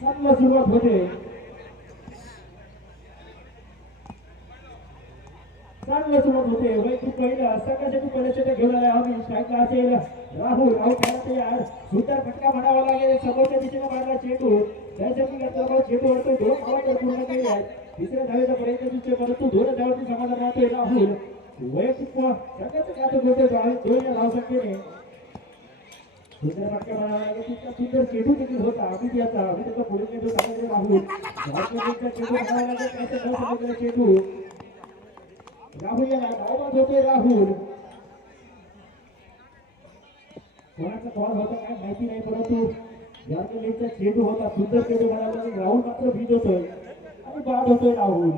सातला सुरुवात होते. चांगलं सुरुवात होते. वैयक्तिक पहिला सकाळसाठी पहिल्यासाठी घेऊन आला हवी स्ट्राईकला असेल राहुल. राहुल खेळायला तयार. सुंदर फटका म्हणावा लागेल. समोरच्या दिशेने मारला चेंडू. त्यासाठी करतो चेंडू वरतो दोन धावा तर पूर्ण केले आहेत. तिसऱ्या धावेचा प्रयत्न दिसतोय परंतु दोन धावांची समाधान राहतोय राहुल. वैयक्तिक सगळ्याच घातक होते दोन या धावसंख्येने. सुंदर फटका म्हणावा लागेल. तितका सुंदर चेंडू देखील होता अमित याचा. अमित याचा पुढे चेंडू टाकले राहुल. चेंडू म्हणावा लागेल. त्याचं न समजलेला चेंडू राहुल याला धावबाद होतोय राहुल. कोणाचा बॉल होता काय माहिती नाही परंतु याचा चेंडू होता. सुंदर चेंडू म्हणाला राहुल मात्र भीत होतोय आणि बाद होतोय राहुल.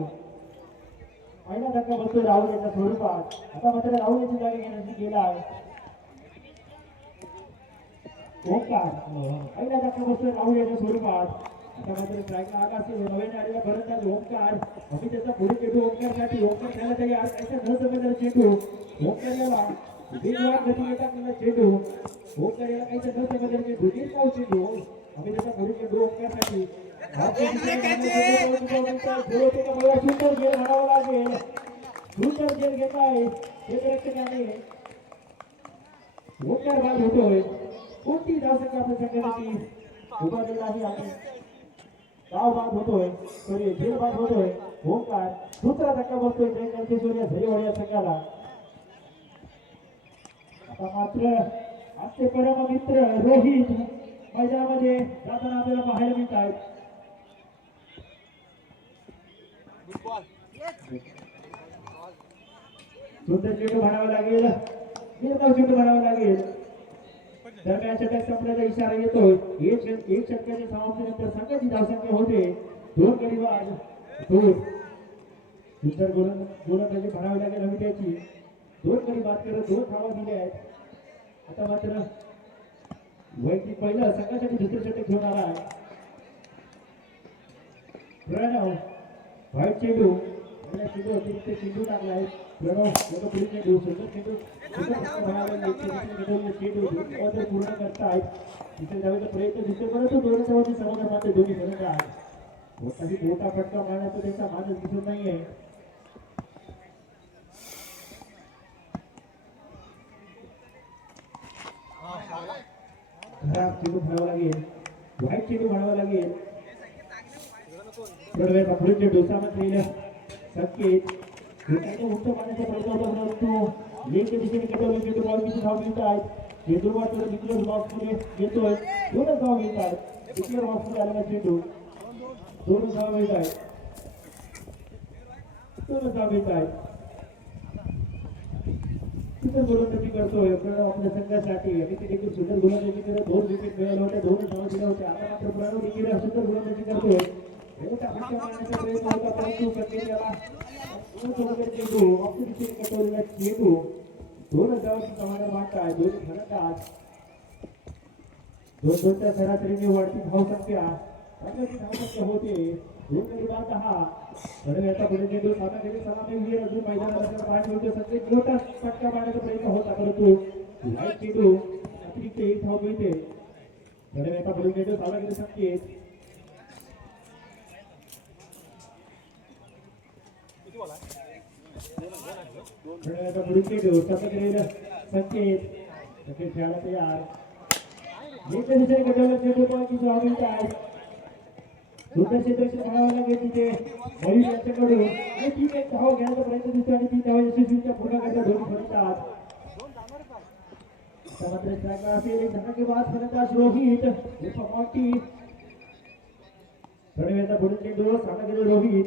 पहिला धक्का बसतोय राहुल याच्या स्वरूपात. आता मात्र राहुल याची जागा घेण्यासाठी गेला आहे ओंकार. पहिला धक्का बसतोय राहुल याच्या स्वरूपात. आता मात्र स्ट्राईकला आला असेल. नव्याने आलेला फलंदाज ओंकार. अमित त्याचा पुढे चेंडू ओंकारसाठी. ओंकार खेळायला तयार. त्याचा न समजलेला चेंडू ओंकार याला वेगवान गती येतात चेंडू. ओंकार याला काही न समजलेला चेंडू दीर्घाव चेंडू. अमित त्याचा पुढे चेंडू ओंकारसाठी. सुंदर खेळ म्हणावा लागेल. सुंदर खेळ घेताय क्षेत्ररक्षकाने. ओंकार बाद होतोय. कोणती धावसंख्या आपण संघाची उभा दिला आहे आपण. गाव बाद होतोय. सॉरी झेल बाद होतोय. ओंकार दुसरा धक्का बसतोय जयकांत सूर्य झरीवाड या संघाला. आता मात्र आजचे परम मित्र रोहित मैदानामध्ये जाताना आपल्याला पाहायला मिळत आहेत. सुंदर चेंडू म्हणावा लागेल. निर्धाव चेंडू म्हणावा लागेल. दरम्यान षटक संपण्याचा इशारा येतोय. एक षटकाच्या समाप्तीनंतर संघाची धावसंख्या होते दोन गडी बाद दोन. सुंदर गोलंदाजी म्हणावी लागेल हवी त्याची. दोन गडी बाद करत दोन धावा दिल्या आहेत. आता मात्र वैयक्तिक पहिलं संघासाठी दुसरं षटक घेऊन आला आहे प्रणव. व्हाईट चेंडू चेंडू अतिरिक्त चेंडू टाकला आहे प्रणव याचा पुढे चेंडू. सुंदर चेंडू चेंडू पूर्ण करतायत. तिथे जाण्याचा प्रयत्न दिसतो परंतु दोन धावांची समाधान मात्र दोन्ही फलंदाज. मोठा फटका मारण्याचा त्यांचा मानस दिसत नाहीये. चेंडू म्हणावा लागेल. व्हाईट चेंडू म्हणावा लागेल. पुढे चेंडू सामंत संकेत उंच पाण्याचा प्रयत्न होता परंतु लेनच्या दिशेने कटवले चेंडू बॉल किती धाव मिळत आहेत. चेंडू मात्र डिक्लेअर बॉक्समध्ये येतोय. दोनच धाव मिळत आहेत. डिक्लेअर बॉक्समध्ये आलेला चेंडू दोनच धाव मिळत आहेत. दोनच धाव मिळत आहेत. सुंदर गोलंदाजी करतोय प्रणव आपल्या संघासाठी आणि ते देखील सुंदर गोलंदाजी करत दोन विकेट मिळाले होते. दोन धावा दिल्या होत्या. आता मात्र प्रणव देखील सुंदर गोलंदाजी करतोय. मोठा फटका मारण्याचा प्रयत्न होता परंतु संकेत याला चेंडू ऑफिसची कटवलेला चेंडू दोन धावांची समाधान मागताय दोन्ही फलंदाज. दोनच्या सरासरीने वाढती धावसंख्या संघाची धावसंख्या होते दोन गडी बाद 10. याचा पुढे चेंडू सामन्याचे सलामीवीर अजून मैदानात पाहायला मिळतो. संकेत मोठा फटका मारण्याचा प्रयत्न होता परंतु व्हाईट चेंडू अतिरिक्त एक धाव मिळते. याचा पुढे चेंडू सामन्याचे संकेत. संकेत खेळायला तयार. सुंदर क्षेत्ररक्षण म्हणावं लागेल तिथे मयूर यांच्याकडून आणि ती एक धाव घेण्याचा प्रयत्न दिसतो आणि ती धाव यशस्वीच्या पूर्ण करता दोन्ही फलंदाज. मात्र स्ट्राईकला असेल एक धक्काबाज फलंदाज रोहित मोठी प्रणवेचा पुढे चेंडू सामना केला रोहित.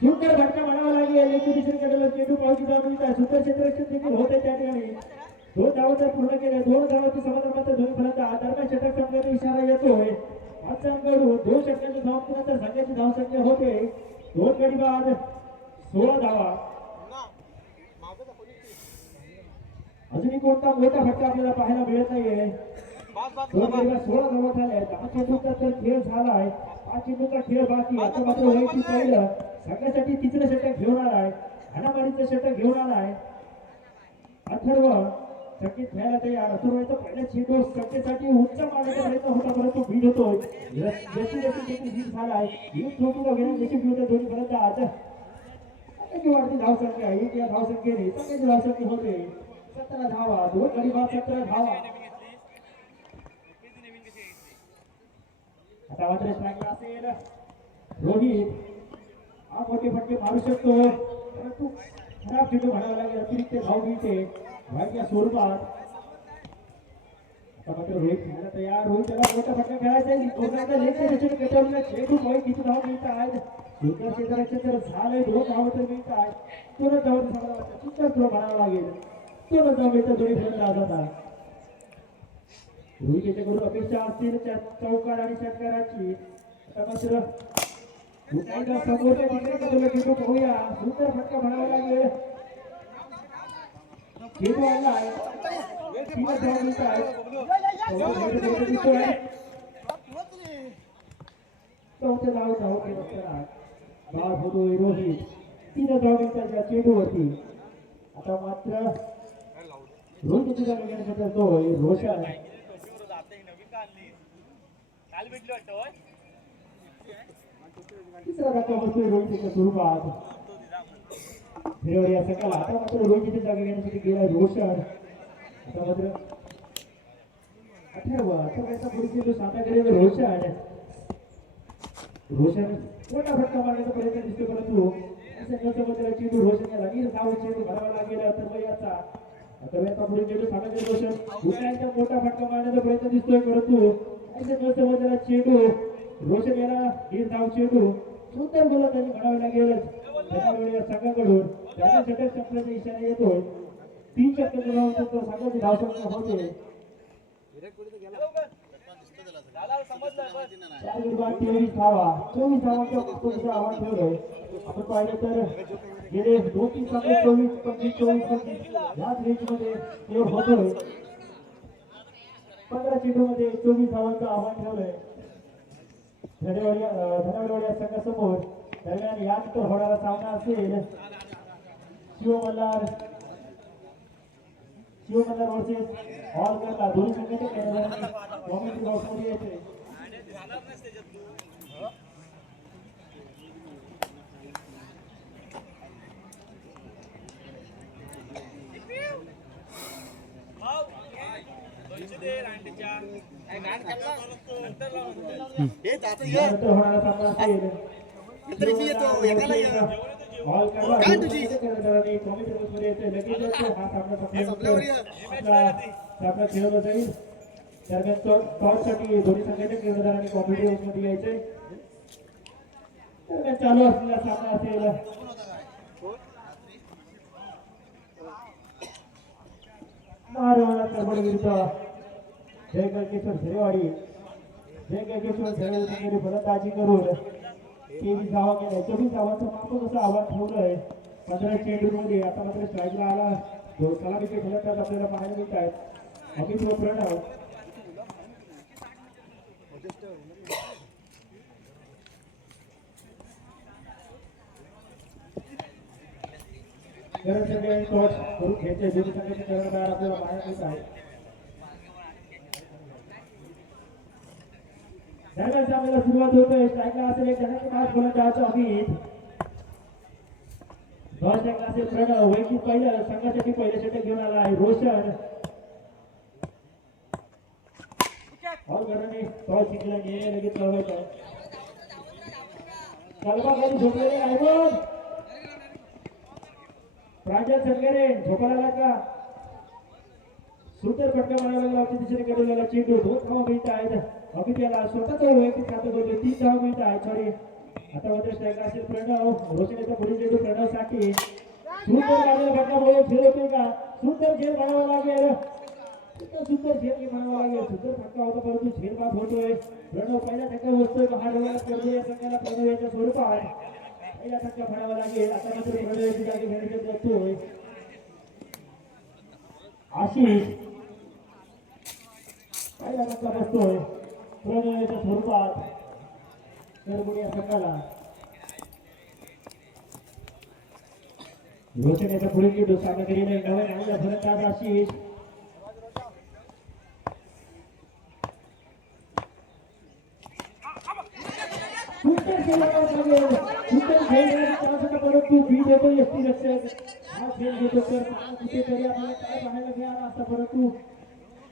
सुंदर फटका म्हणावा लागेल. एक्झिबिशनकडे चेंडू पावती धाव मिळत आहे. सुंदर क्षेत्ररक्षण देखील होते त्या ठिकाणी. दोन धावा तर पूर्ण केले. दोन धावांची समाधान मात्र दोन्ही फलंदाज. दरम्यान षटक संपण्याचा इशारा येतोय. आजच्याकडून दोन षटकांच्या समाप्तीनंतर संघाची धावसंख्या होते दोन गडी बाद 16 धावा. अजूनही कोणता मोठा फटका आपल्याला पाहायला मिळत नाहीये. 16 धावा झाल्या. 10 चेंडूचा तर खेळ झालाय. 5 चेंडूचा खेळ बाकी. आता मात्र वैयक्तिक पहिलं संघासाठी तिसरं षटक घेऊन आलाय. हाणामारीचं षटक घेऊन आलाय अथर्व. चक्कीत खेळायला तयार सुरुवातीचा पहिला चेंडू चक्कीसाठी उच्च मारण्याचा प्रयत्न होता परंतु बीड होतोय जशी जशी त्याची बीड झालाय ही छोटी वगैरे जशी बीड होते दोन्ही पर्यंत आज आता वाढती धावसंख्या एक या धावसंख्येने चांगली धावसंख्या होते 17 धावा दोन गडी बाद 17 धावा आता मात्र स्ट्राईकला असेल रोहित हा मोठे फटके मारू शकतो परंतु खराब चेंडू म्हणावा लागेल अतिरिक्त धाव मिळते वाईट या स्वरूपात आता मात्र रोहित खेळायला तयार रोहित त्याला मोठा फटका खेळायचा आहे दोघांचा लेखच्या चेंडू पेटवलेला चेंडू मोहित किती धाव मिळत आहेत सुंदर क्षेत्राचे तर झालंय 2 धाव तर मिळत आहेत तुरंत धाव सांगायला सुंदर थ्रो म्हणावा लागेल तुरंत धाव मिळतं दोन्ही फलंदाज आता रोहित याच्याकडून अपेक्षा असतील चौकार आणि षटकाराची आता मात्र समोरच्या तिकडे चेंडू पाहूया सुंदर फटका म्हणावा लागेल चेंडू आलाय चौथे धाव धाव बाद होतोय रोहित 3 धाव मिनिटाच्या चेंडूवरती आता मात्र रोहितची जागा घेण्यासाठी करतोय रोशन तिसरा धक्का बसतोय रोहितच्या स्वरूपात या सकाळला आता मात्र रोहितची जागा घेण्यासाठी गेला रोशन आता मात्र 18वा पुढे चेंडू सामनाकडे रोशन मोठा फटका मारण्याचा प्रयत्न दिसतो परंतु चेंडू रोशन याला धाव चेंडू भरावा लागेल तरवयाचा आता पुढे चेंडू सामनाकडे रोशन मोठा फटका मारण्याचा प्रयत्न दिसतोय परंतु चेंडू रोशन याला धाव चेंडू सुंदर गोलंदाजी म्हणावी लागेल संघाकडून त्याच्या षटक संपल्याचा इशारा येतोय 3 षटकांचा धाव तो संघाची धावसंख्या होते 24 धावा 24 धावांच्या पुढचं आव्हान ठेवलंय आपण पाहिलं तर गेले 2-3 सामने 24-25 याच रेंजमध्ये ते होतोय 15 चेंडूमध्ये 24 धावांचं आव्हान ठेवलंय धनवडवाडी संघासमोर दरम्यान यानंतर होणारा सामना असेल शिवमल्हार वर्सेस ऑलकरला दोन्ही संघाचे कॉमेंट्री बॉक्समध्ये येते होणारा सामना असेल खेळवला जाईल दरम्यान टॉससाठी दोन्ही संघाच्या खेळाडूंनी कॉम्पिटिटिव्ह हाऊसमध्ये यायचे दरम्यान चालू असलेला सामना असेल मारवाडा विरुद्ध जय गळकेश्वर झेरेवाडी जय गळकेश्वर झेरेवाडी फलंदाजी करून 23 धावा केल्या 24 धावांचं मापक असं आव्हान ठेवलंय 15 चेंडूमध्ये आता मात्र स्ट्राईकला आला सलामीचे फलंदाज आपल्याला पाहायला मिळत आहेत अमित व प्रणव सगळे टॉस करून घ्यायचे दोन्ही संघाचे कर्णधार आपल्याला पाहायला मिळत आहेत दरम्यान आपल्याला सुरुवात होतोय स्ट्राईकला असेल एक जणांचे पास फलंदाज अमित स्ट्राईकला असेल प्रणव वैकित पहिलं संघासाठी पहिलं षटक घेऊन आला आहे रोशन ऑलगरने टॉस जिंकला निर्णय लगेच लावायचा कलबाखाली झोपलेले आहे प्रांजल संगरे झोपायला का सुंदर फटका मारायला लागला दिशेने कडलेला चेंडू 2 धावा मिळत आहेत अमित याला स्वतःचा वैयक्तिक खातं करतोय 3 धावा मिळत आहेत सॉरी आता मात्र स्ट्राईक असेल प्रणव रोशनीचा पुढील चेंडू प्रणवसाठी सुंदर मारलेला फटका बोल झेल होतोय का सुंदर झेल म्हणावा लागेल सुंदर झेल म्हणावा लागेल सुंदर फटका होता परंतु झेल बाद होतोय प्रणव पहिला धक्का बसतोय महाडोळ्यात करतोय या संघाला प्रणव याच्या स्वरूपात पहिला धक्का म्हणावा लागेल आता मात्र प्रणव याची जागी घेण्याचे जातोय आशिष पहिला धक्का बसतोय प्रणव याच्या स्वरूपात करगुण या संघाला रोशन याचा पुढील चेंडू सामना केलेला नवीन आणला फलंदाज आशिष सुंदर खेळ लागेल सुंदर खेळ त्यासाठी परंतु बी देतो एसटी रक्षक हा खेळ घेतो तर कुठेतरी आपल्याला काय पाहायला मिळालं असता परंतु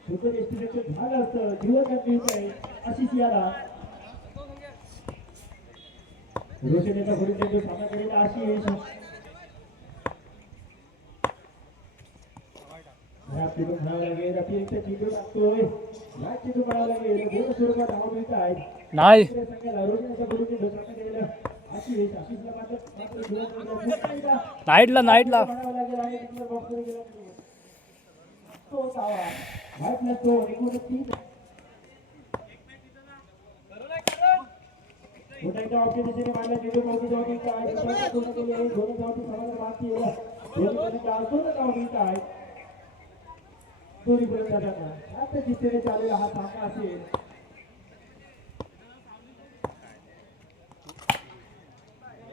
सुंदर एसटी रक्षक झालं असतं जीवन मिळत आहे अशीच याला रोशनीचा पुढे जो सामना केलेला आशिष तिथून म्हणावं लागेल अतिरिक्त चेंडू लागतोय या चेंडू म्हणावं लागेल दोन स्वरूपात धावा मिळत आहेत नाही संघाला रोशनीचा पुढे जो सामना केलेला आशिष आशिषला मात्र नाईटला म्हणावं लागेल आणि नंतर बॉक्समध्ये गेला तो धावा माहित नसतो एकूण 3 मोठ्या ऑप्शन दिशेने मारला चेंडू मोठी धावा काय पूर्ण केले दोन धावांची समाधान मागती दोन्ही दोन धावा मिळत आहेत दोन्ही फलंदाजांना आता दिशेने चाललेला हा सामना असेल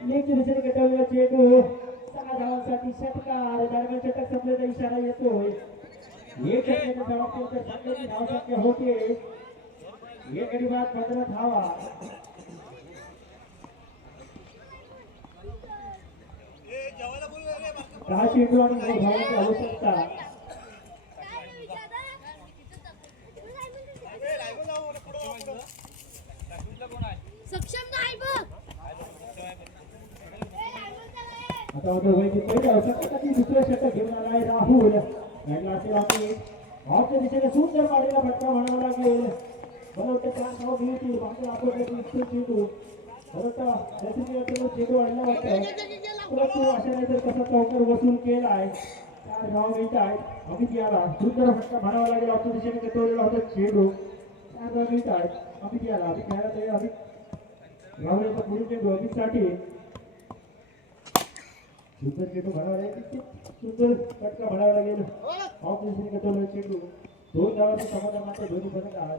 लेगच्या दिशेने गटवलेला चेंडू 6 धावांसाठी षटकार दरम्यान षटक संपल्याचा इशारा येतोय एक षटकाचा जबाब केला तर संघाची धावसंख्या होते एक गडी बाद 15 धावा दहा चेंडू आणि 9 धावांची आवश्यकता सक्षम नाही बघ आता वैदिक पहिल्या षटकासाठी दुसरं षटक घेऊन आलाय राहुल यांना असे वाटते ऑफच्या दिशेने सुंदर मारलेला फटका म्हणावा लागेल बरोबर 4 धावा मिळतील बाकी आपण चेंडू बरोबर चेंडू आणला वाटतं परंतु अशा नाही तर कसा चौकार वसूल केलाय 4 धावा मिळत आहेत अमित याला सुंदर फटका म्हणावा लागेल ऑफच्या दिशेने गटवलेला होता चेंडू 4 धावा मिळत आहेत अमित याला अमित खेळायला तयार अमित राहुल यांचा पुढील चेंडू अमितसाठी सुंदर चेंडू म्हणावा लागेल सुंदर फटका म्हणावा लागेल ऑफ दिशेने गटवलेला चेंडू 2 धावांचे समाधान मात्र दोन्ही फलंदाज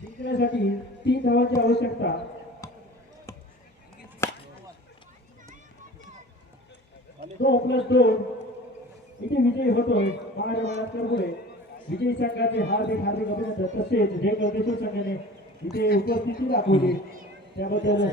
जिंकण्यासाठी 3 धावांची आवश्यकता +2 इथे विजयी होतोय महाराष्ट्र पुढे विजयी संघाचे हार्दिक अभिनंदन तसेच जे गळदेश्वर संघाने इथे उपस्थिती दाखवली त्याबद्दल